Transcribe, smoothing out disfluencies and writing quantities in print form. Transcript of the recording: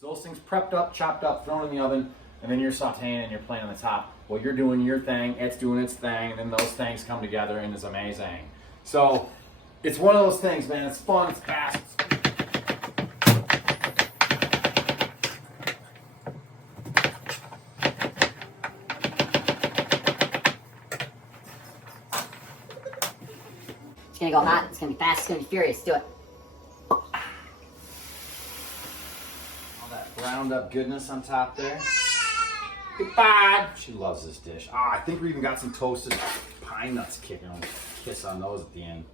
So those things prepped up, chopped up, thrown in the oven, and then you're sauteing and you're playing on the top. Well, you're doing your thing, it's doing its thing, and then those things come together and it's amazing. So it's one of those things, man. It's fun, it's fast. It's gonna go hot, it's gonna be fast, it's gonna be furious. Do it. Ground up goodness on top there. Goodbye. She loves this dish. Ah, I think we even got some toasted pine nuts kicking. Kiss on those at the end.